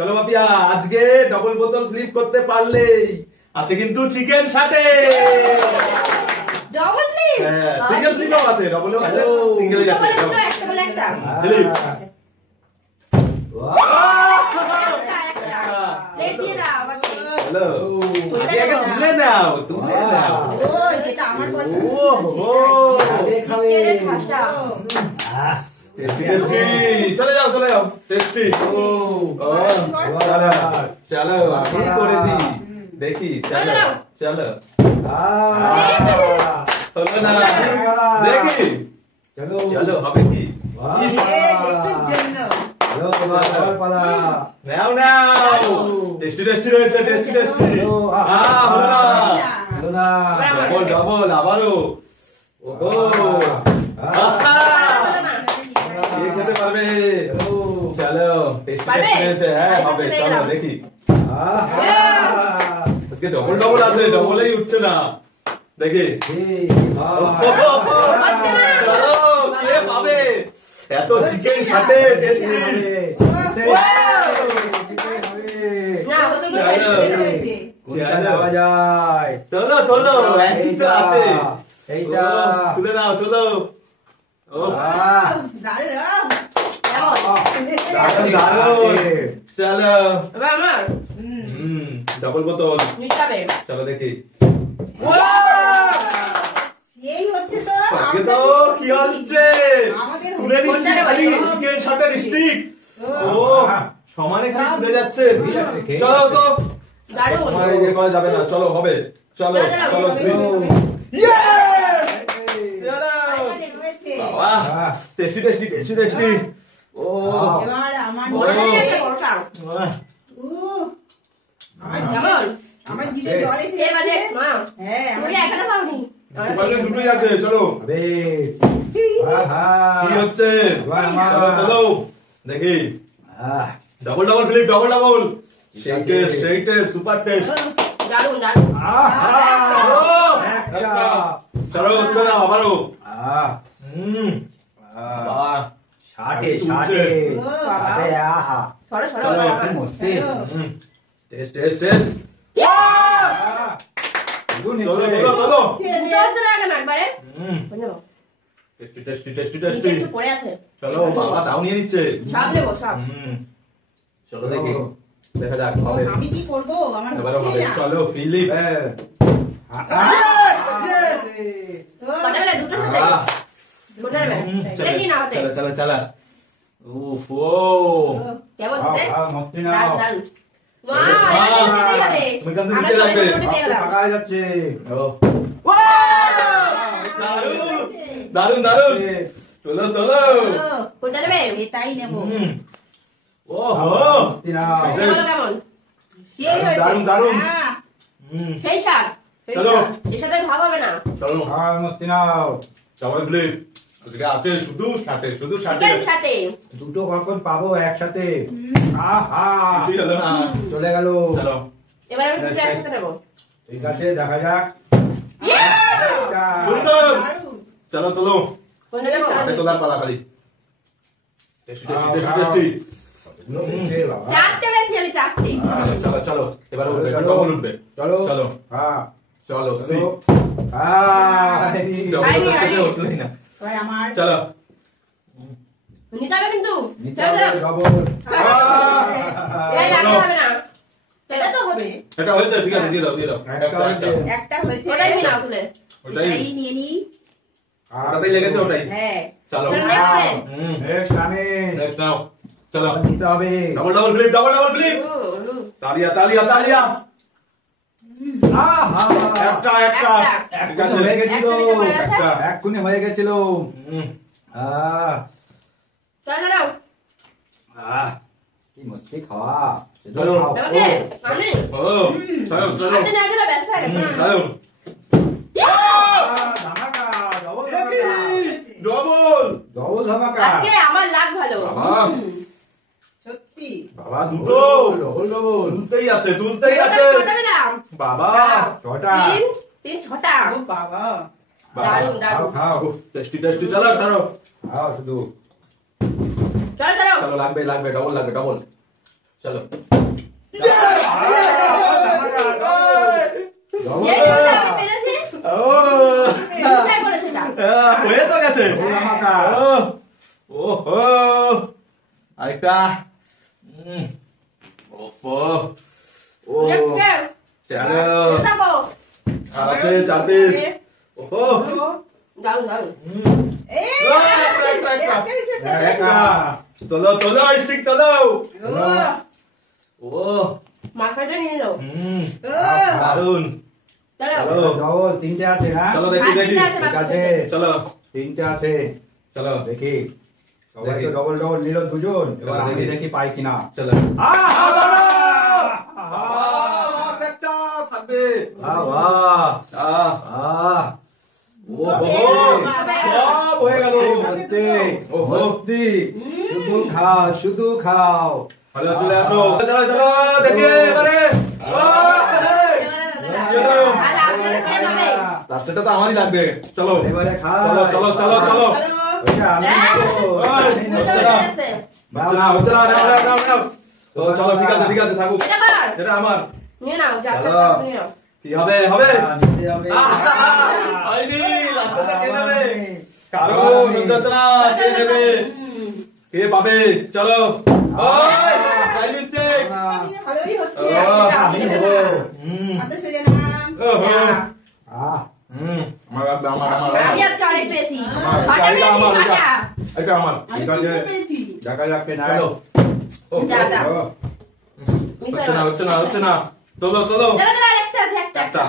চলো বাপিয়া, আজকে ডবল বোতল ফ্লিপ করতে পারলেই আছে কিন্তু চিকেন সাটে। Double flip? হ্যাঁ, সিঙ্গেল ফ্লিপও আছে, ডবলও আছে, সিঙ্গেলই আছে। একটা বলে একটা। ফ্লিপ। প্লেট দিয়ে দাও বাকি। হ্যালো, আগে তুলে নাও, তুলে নাও। ও এটা আমার কথা। ওহো, চিকেনের ঠাসা। Tasty tasty. চলে যাও, চলে যাও। টেস্টি। চলো, চলো, আমি করে দি। দেখি, চলো, চলো। হলো না, দেখি। চলো চলো, হবে কি? ইস, নাও নাও। টেস্টি টেস্টি রয়েছে, টেস্টি টেস্টি। হলো না। ডবল ডবল, আবারও। ওহো, কে খেতে পারবে? চলো, টেস্টি টেস্টি রয়েছে। হ্যাঁ, হবে। চলো, দেখি। আজকে ডবল ডবল আছে, ডবলেই উঠছে না। দেখি। চলো, কে পাবে? এত চিকেন সাথে টেস্টি। চলো চলো, একই তো আছে। এইটা তুলে নাও, তুলো। দারুণ। চলো, এবার আমার ডবল বোতল। নিতে হবে। চলো দেখি। এই হচ্ছে তো আজকে তো কি হচ্ছে? তুলে নিচ্ছি খালি চিকেন সাটের স্টিক। ও, সমানে খালি তুলে যাচ্ছে। চলো তো, দারুণ। তোমার ইয়ে করা যাবে না। চলো, হবে। চলো চলো, বাবা, টেস্টি টেস্টি টেস্টি টেস্টি। ও, এবার আমার কেমন? আমার জিভে জল এসে এবার যাচ্ছে। মা হ্যাঁ তুমি এখনো পাওনি? দুটোই আছে। চলো, কি হচ্ছে? চলো চলো, দেখি। Double double flip, double double. সেই টেস্ট, সেই টেস্ট, সুপার টেস্ট। দারুণ দারুণ। চলো, তুলে নাও আবারও। সরো সরো। Test test test. চলো চলো চলো। চলে আসেন একবারে। টেস্টি টেস্টি টেস্টি নিচে টেস্টি। একটু পড়ে আছে। চলো, বাবা তাও নিয়ে নিচ্ছে। সব নেবো সব। চলো দেখি, দেখা যাক হবে। আমি কি করবো আমার এবারে হবে। চলো, ফিলিপ। কটা বেলা? দুটো সাথে? দুটো বেলা? প্লেট নিয়ে নাও হাতে। চলো চলো চলো। উফ, ও কেমন হতে? দারুণ দারুণ। চলো, ওয়াও, এটা তো দিতে হবে। তুমি কাছে আমরা দিতে লাগবে। রুটি পেয়ে গেলাম। ও, দারুন দারুন। তোলো তোলো। কোনটা নেবে? এটাই নেবো। ওহো, বলো কেমন? সেই হয়েছে। দারুণ, দারুণ। হ্যাঁ, সেই স্বাদ। চলো এর সাথে ভাব হবে না। চলো। সবাই ফ্লিপ। আজকে আছে শুধু সাথে, শুধু সাথে। চিকেন সাথে। দুটো কখন পাবো একসাথে? ঠিক আছে না? চলে গেল। চলো। এবার আমি দুটো একসাথে নেবো। ঠিক আছে, দেখা যাক। সুন্দর। দারুণ। চলো তোলো। কোনটা নেবো? সাথে তোলার পালা খালি। Tasty tasty tasty tasty. চারটে পেয়েছি আমি, চারটে। চলো চলো চলো, এবার উঠবে, এবার ডবল উঠবে। চলো চলো হ্যাঁ চলো। সি ডবল আইনি, উঠছে, আইনি। উঠলোই না। এবার আমার চলো। নিতে হবে কিন্তু। নিতে চলো, হবে চলো। ডবল। এই লাগতে হবে না। এটা তো হবে। এটা হয়েছে, ঠিক আছে, দিয়ে দাও দিয়ে দাও। একটা হয়েছে। একটা হয়েছে। ওটাই নিয়ে নাও তুলে। ওটাই এটাই নিয়ে নি। ওটাতেই লেগেছে, ওটাই। হ্যাঁ। চলো। চলো, next হবে। নেক্সট আমি। নেক্সট নাও। চলো, নিতে হবে। Double double flip, double double flip. তালিয়া তালিয়া তালিয়া। একটা একটা। ঠিক এক্ষুনি আছে। হয়ে গেছিল। একটা নিচে পড়ে গেছে। একটা। এক্ষুনি হয়ে গেছিল। চলো চলো। কি মস্তি খাওয়া। চলো। আমাকে? আমি? ও, চলো চলো। হাতে না দিলে ব্যস্ত হয়ে গেছে। চলো। ধামাকা, ডবল ডবল। ডবল ধামাকা। আজকে আমার লাগ ভালো। বাবা, সত্যি। বাবা দুটো। Double double. তুলতেই আছে, তুলতেই আছে। কটা পেলাম? বাবা, ছটা। তিন, তিন ছটা। ও বাবা। দারুণ খাও দারুণ। খাও টেস্টি টেস্টি। চলো চলো খাও শুধু। চলো চলো। চলো, লাগবে লাগবে, ডবল লাগবে, ডবল। চলো এই ছোটটা আমি পেরেছি। মিশাই করেছে এটা। হয়ে তো গেছে ধামাকা। ওহো আরেকটা ওহো ও চলো এটা কো। আর আছে 4 পিস ওহো যাও যাও। এই, একটা। একটা দিছে, একটা দিছে। একা। তোলো তোলো স্টিক তোলো ও, ও মাথাটা নিয়ে যাও। ও, দারুন চলো। চলো ডবল তিনটে আছে না? চলো দেখি দেখি ঠিক আছে। চলো তিনটে আছে। চলো দেখি। সবাই দেখি। তো ডবল ডবল নিল দুজন। এবার চলো আমি দেখি। দেখি পাই কিনা। চলো একটা থাকবে বাবা। সব হয়ে গেল মস্তি। ওহো। মস্তি। শুধু খাও, শুধু খাও। ভালো চলে আসো চলো চলো দেখি এবারে লাস্টটা তো আমারই লাগবে চলো এবারে খা। চলো চলো চলো চলো হ্যালো। ওইটা আমি নেবো। আমি নেবো। হচ্ছে না হচ্ছে না হচ্ছে না নাও নাও নাও নাও তো চলো ঠিক আছে থাকুক এটা আমার নিয়ে নাও চলো। যাও নিয়ে নাও। কি হবে হবে নিতে হবে। হয়নি লাস্টটা কে নেবে কারণ হচ্ছে না কে নেবে কে পাবে চলো ওই বাই মিস্টেক ভালোই হচ্ছে। আমি নেবো। হাতে সোজা নাম। ওহো আহ, আমার লাগবে আমার আমি আজকে অনেক পেয়েছি। আমার, ছটা এটা পেয়েছি, আমার, এটা। ছটা। এটা আমার আমি ঠিক আছে। তিনটে পেয়েছি। দেখা যাক কে নাই। চলো ও যা, যা। ও, হচ্ছে না চলো চলো চলো, চলো, আরেকটা আছে, একটা। একটা